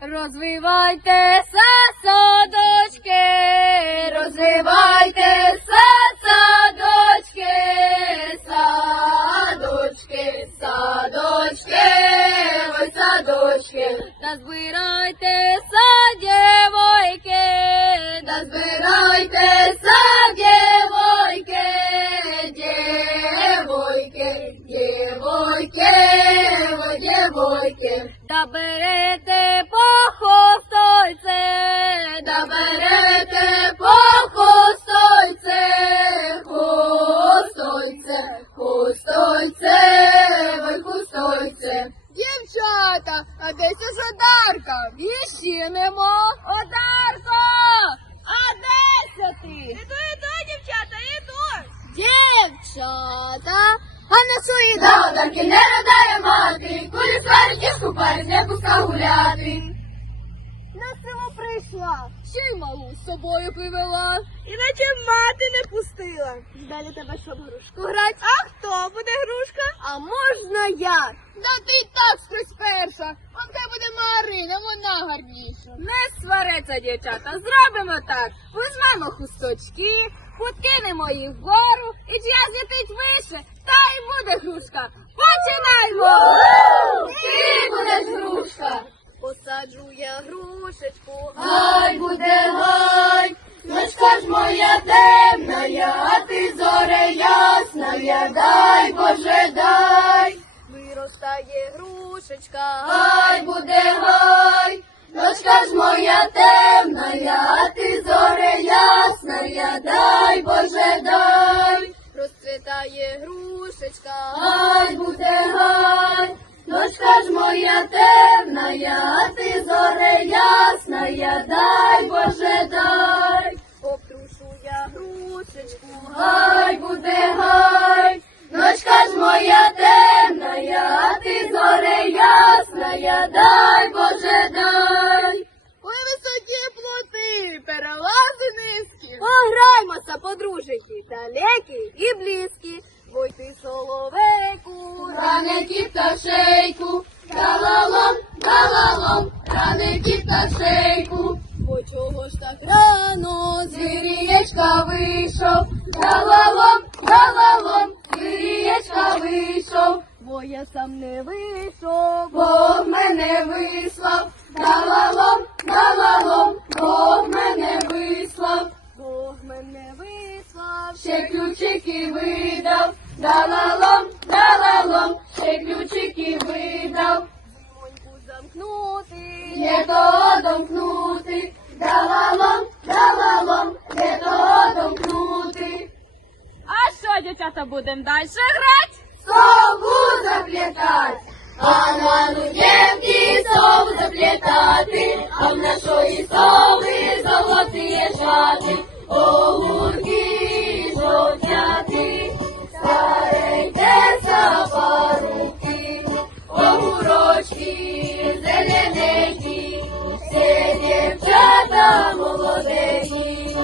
Розвивайтеся, садочки, розвивайтеся, садочки, садочки, садочки, ой, садочки, та збирайтеся, дівойки, та збирайтеся, дівойки, дівойки, дівойки, ой, дівойки, та берете похостойце, да берете похостойце, хостойце, хостойце, ой, хостойце. Дівчата, а десь уж Одарка? Віщі нема. Одарко! А де ти? Іду, дівчата, іду. Дівчата, а на свої додарки не радає мати, кулі сварить і скупають, не пуска гуляти. На село прийшла, ще й малу з собою привела. Іначе мати не пустила. Далі тебе щоб грушку грать. А хто буде грушка? А можна я? Да ти так скрізь перша. Он хай буде Марина, вона гарніша. Не свариться, дівчата, зробимо так. Візьмемо хусточки, подкинемо їх вгору, і чия злетить вище, та й буде грушка. Починаймо! Ти буде грушка. Посаджу я грушечку, гай буде гай, дочка ж моя темна, а ти зоре ясна, дай, Боже, дай. Виростає грушечка, гай буде гай, дочка ж моя темна, а ти зоре ясна, дай, Боже, дай. Розцвітає грушечка, гай буде гай, дочка ж моя темна, а ти зоре ясна, дай, Боже, дай. Обтрушу я грушечку, гай буде гай, дочка ж моя темна, а ти зоре ясна, дай, Боже, дай. Ой, високі плоти, перелази низькі. Пограймося, подружики, далекі і близькі. Ой ти, соловейку, раненькі пташейку, галалом, раненькі пташейку. Ой, чого ж так рано, звірієчка вийшов, галалом, звірієчка вийшов. Бо я сам не вийшов, Бог мене вислав, галалом, Бог мене вислав. Бог мене вислав, ще ключики видав, галалом, ще ключики видав. Зимоньку замкнути, не то домкнути, галалом, не то домкнути. А що, дівчата, будемо далі грати? Сову заплетать, а на дівки сову заплетати, а в нашої сови золоті шати, огурки жовтяти, старайтеся парубки, огурочки зелененькі, все дівчата молоденькі,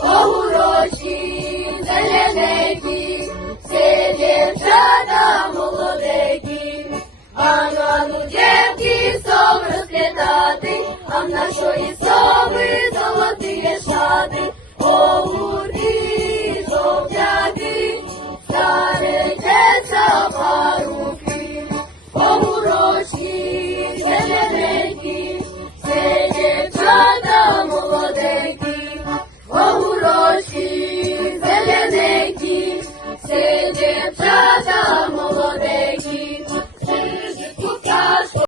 огурочки зелененькі, все дівчата молоденькі. Ану, дівки, сов розплетати, а в нашої сови золоті шати, огурки жовтяти, старайтеся парубки.